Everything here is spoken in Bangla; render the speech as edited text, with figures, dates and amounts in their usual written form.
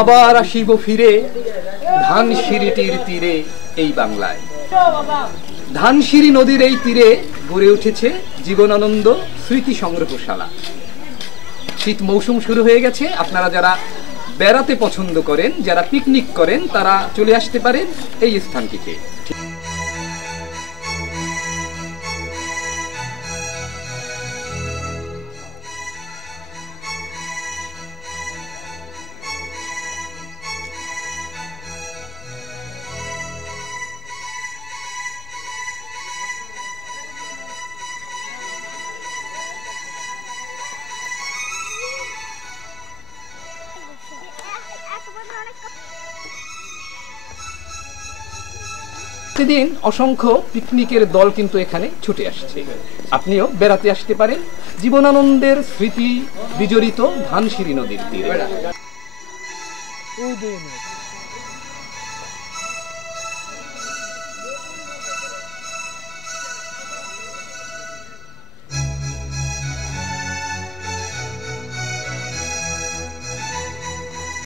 আবার আসিব ফিরে ধানসিঁড়িটির তীরে এই বাংলায়। ধানসিঁড়ি নদীর এই তীরে গড়ে উঠেছে জীবনানন্দ স্মৃতি সংগ্রহশালা। শীত মৌসুম শুরু হয়ে গেছে। আপনারা যারা বেড়াতে পছন্দ করেন, যারা পিকনিক করেন, তারা চলে আসতে পারেন এই স্থানটিতে। প্রতিদিন অসংখ্য পিকনিকের দল কিন্তু এখানে ছুটে আসছে। আপনিও বেড়াতে আসতে পারেন জীবনানন্দের স্মৃতি বিজড়িত ধানসিঁড়ি নদীর তীরে।